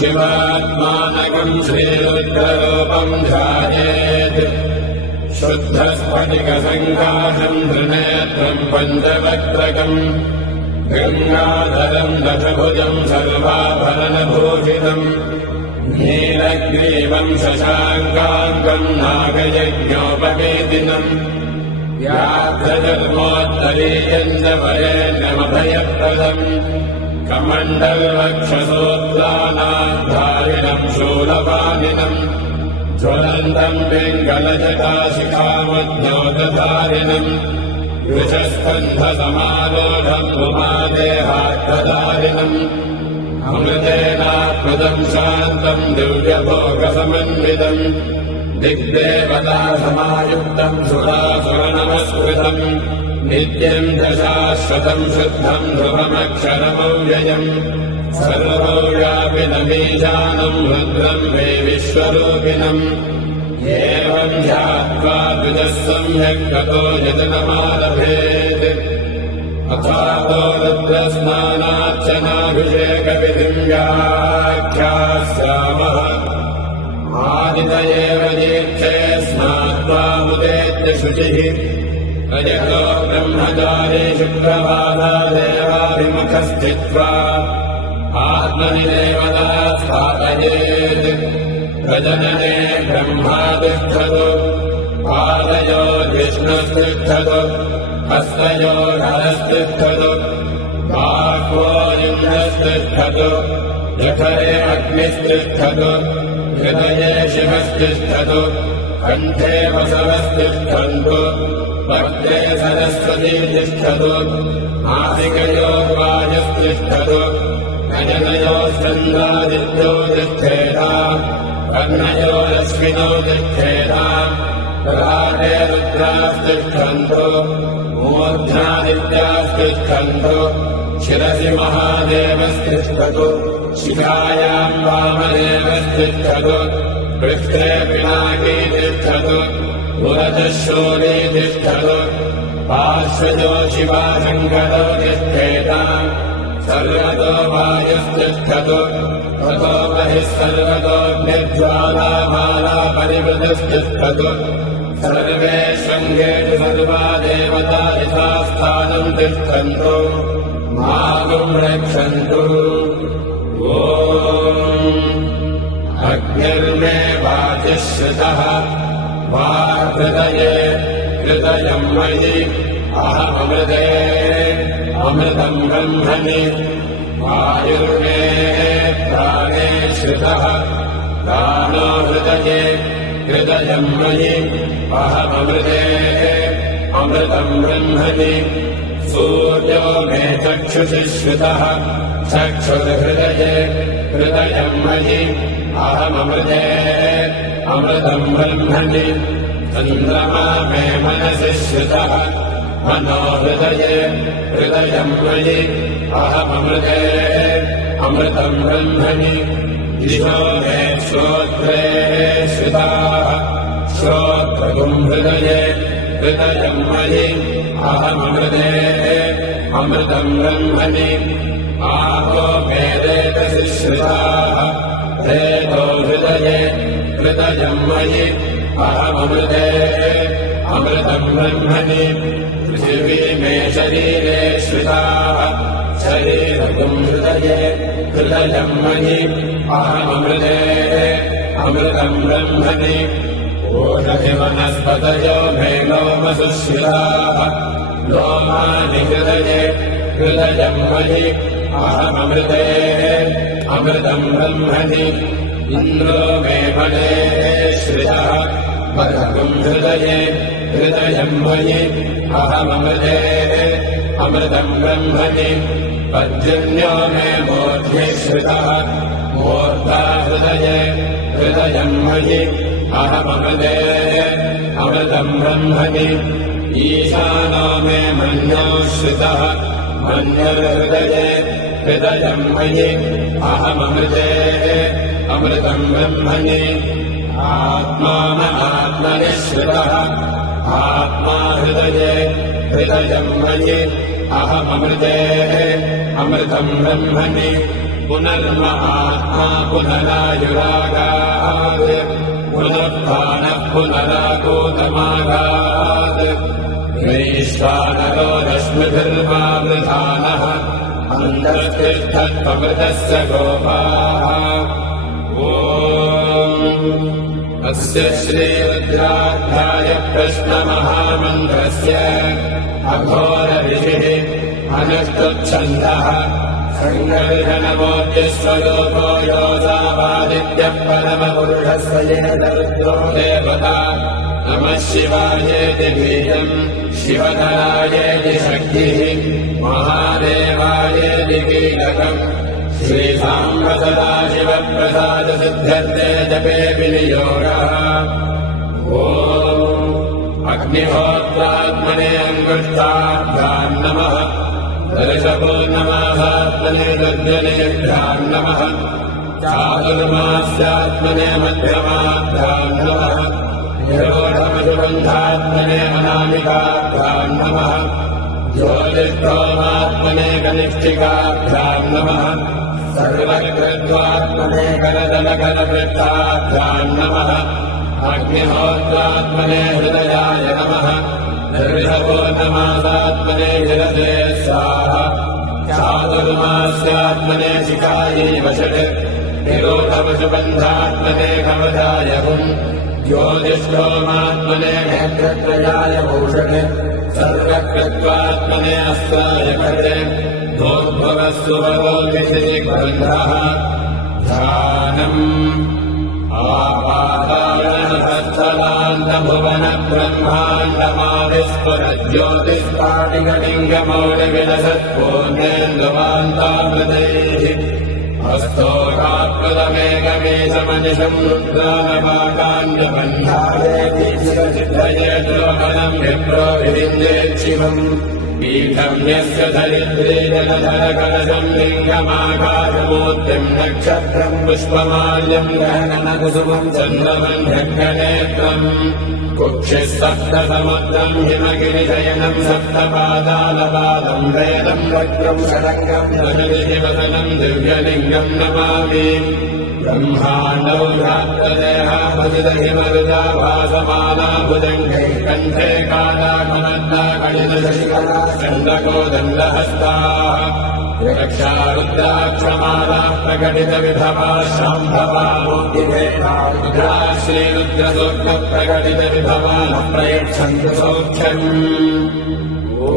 शिवात्मानकम् श्रीरुद्ररूपम् ध्यायेत् शुद्धस्फटिकसङ्काशम् त्रिनेत्रम् पञ्चवक्त्रकम् गङ्गाधरम् दशभुजम् सर्वाभरणभूषितम् नीलग्रीवम् शशाङ्काङ्कम् नागयज्ञोपवेदिनम् व्याघ्रजन्मोत्तरीयम् च वरेण्यमभयप्रदम् कमण्डलवक्षसोत्तानाद्धारिणम् शूलपाणिनम् ज्वलन्तम् पिङ्गलजटाशिखामज्ञोतधारिणम् वृषस्कन्धसमारोढम् उमादेहार्थधारिणम् अमृतेनात्मदम् शान्तम् दिव्यभोगसमन्वितम् दिग्देवता समायुक्तम् सुरासुरनमस्कृतम् नित्यम् च शाश्वतम् शुद्धम् ध्रुवमक्षरमव्ययम् सर्वव्यापिनमीशानम् रुद्रम् वे विश्वरूपिणम् एवम् ध्यात्वा द्विजः सम्यक् ततो यजनमालभेत् अथातो रुद्रस्नानार्चनाभिषेकविधिम् व्याख्यास्यामः आदित एव दीक्षे स्नात्वा मुदेत्य शुचिः अजतो ब्रह्मचारी शुक्रवारादेवाभिमुखस्थित्वा आत्मनि देवता स्थापयेत् प्रजनने ब्रह्मा तिष्ठतु पादयोर्विष्णुस्तिष्ठतु हस्तयोर्हरस्तिष्ठतु बाह्वोरिन्द्रस्तिष्ठतु जठरे अग्निस्तिष्ठतु हृदये शिवस्तिष्ठतु कण्ठे वसवस्तिष्ठन्तु वक्त्रे सरस्वती तिष्ठतु नासिकयोर्वायुस्तिष्ठतु नयनयोस्कन्धादित्यो तिष्ठेता कर्णयोरश्विनो तिष्ठेता प्रभाते रुद्रास्तिष्ठन्तु मूर्ध्नादित्यास्तिष्ठन्तु शिरसि महादेवस्तिष्ठतु शिखायाम् वामदेवस्तिष्ठतु पृष्ठे पिनाकी तिष्ठतु पुरतः शूली तिष्ठतु पार्श्वजो शिवाशङ्करो तिष्ठेता सर्वतो वायुस्तिष्ठतु ततो बहिः सर्वतोऽग्निज्वालामाला परिवृतस्तिष्ठतु सर्वेष्वङ्गेषु सर्वा देवता यथास्थानम् तिष्ठन्तु मागुम् रक्षन्तु ॐ अग्निर्मे वाचिः श्रितः वाहृदये हृदयम् मयि अहममृते अमृतम् ब्रह्मणि वायुर्मे प्राणे श्रितः प्राणो हृदये हृदयम् मयि अहममृते अमृतम् ब्रह्मणि सूर्यो मे चक्षुषि श्रितः चक्षुर्हृदये हृदयम् मयि अहममृते अमृतम् ब्रह्मणि चन्द्रमा मे मनसि श्रितः मनो हृदये हृदयम् मयि अहममृते अमृतम् ब्रह्मणि दिशो मे श्रोत्रे श्रिताः श्रोत्रगुम् हृदये हृदयम् मयि अहममृते अमृतम् ब्रह्मणि आपो मे रेतसि श्रिताः रेतो हृदये हृदयम् मयि अहममृते अमृतम् ब्रह्मणि पृथिवी मे शरीरे श्रिताः शरीरगुम् हृदये हृदयम् मयि अहममृते अमृतम् ब्रह्मणि ओषधिवनस्पतयो मे लोमसु श्रिताः लोमानि हृदये हृदयम् मयि अहममृते अमृतम् ब्रह्मणि इन्द्रो मे मणे श्रितः मधुम् हृदये हृदयम् मयि अहममृते अमृतम् ब्रह्मणि पर्जन्यो मे मूर्ध्नि श्रितः मूर्धा हृदये हृदयम् मयि अहममृते अमृतम् ब्रह्मणि ईशानो मे मन्यो श्रितः मन्युर्हृदये हृदयम् मयि अहममृते अमृतम् ब्रह्मणि आत्मानमात्मनि श्रितः आत्मा हृदये हृदयम् मयि अहममृते अमृतम् ब्रह्मणि पुनर्महात्मा पुनरायुरागात् पुनर्भानः पुनरागोतमागात् वैश्वानरो रश्मिभिर्मावृधानः अन्तस्तिष्ठत्वमृतस्य गोपाः अस्य श्रीरुद्राध्याय प्रश्नमहामन्त्रस्य अघोरऋषिः अनुष्टुप्छन्दः सङ्गर्षणमोऽद्यस्वरूपो योऽसावादित्यः परमपुरुषस्य येन रुद्रो देवता नमः शिवायेति बीजम् शिवधरायेति शक्तिः महादेवायेति कीलकम् श्रीसाम्ब सदाशिवप्रसादसिद्ध्यर्थे जपे विनियोगः ॐ अग्निहोत्रात्मने अङ्गुष्ठाभ्याम् नमः दर्शपूर्णमासात्मने दुर्जनेभ्याम् नमः चातुर्मास्यात्मने मध्यमाभ्याम् नमः निरोधमशुबन्धात्मने अनामिकाभ्याम् नमः ज्योतिष्ठोमात्मने कनिष्ठिकाभ्याम् नमः सर्वकृत्वात्मने करदलकरवृत्ताभ्याम् नमः अग्निहोत्रात्मने हृदयाय नमः निर्विषपूर्णमासात्मने विरते स्वाहा चातुर्मास्यात्मने शिखायै वषट् निरोधपशुबन्धात्मने कवचाय हुम् ज्योतिष्ठोमात्मने नेत्रत्रयाय भूषणे सर्वकृत्वात्मने अस्त्राय भटे दोद्भवस्वरोगिषिबन्धः ध्यानम् आपातारणसत्सलान्तभुवनब्रह्माण्डमादिस्फुरज्योतिष्पाटिकलिङ्गमौलिविलसत्पूर्णेन्दुवान्तामृतैः हस्तोकाकृतमेकमेशमनिशम् रुद्रानवाकाण्डबन्धायेति शिरसिद्धये द्रोहणम् विप्रो विविन्देत् शिवम् पीठम् यस्य धरित्रे जलधरकलशम् लिङ्गमाकाशमूर्तिम् नक्षत्रम् पुष्पमाल्यम् गहनकुसुमम् चन्द्रमम् ह्यग्नेत्रम् कुक्षिः सप्तसमुद्रम् हिमगिरिशयनम् सप्तपादालपादम् वेदम् वक्त्रम् षडङ्गम् धनुरिवसनम् दिव्यलिङ्गम् नमामि ब्रह्माण्डौ भ्रातदेहापतिदहिमरुदा भासमाना भुजङ्गैः कण्ठे कालाकुमन्दा कलिनशशिखरा चण्डकोदण्डहस्ताः रक्षा रुद्राक्षमाला प्रकटितविभवा शाम्भवा मूर्तिभेदा रुद्रा श्रीरुद्रसूक्तप्रकटितविभवा न प्रयच्छन्तु सौख्यम् ॐ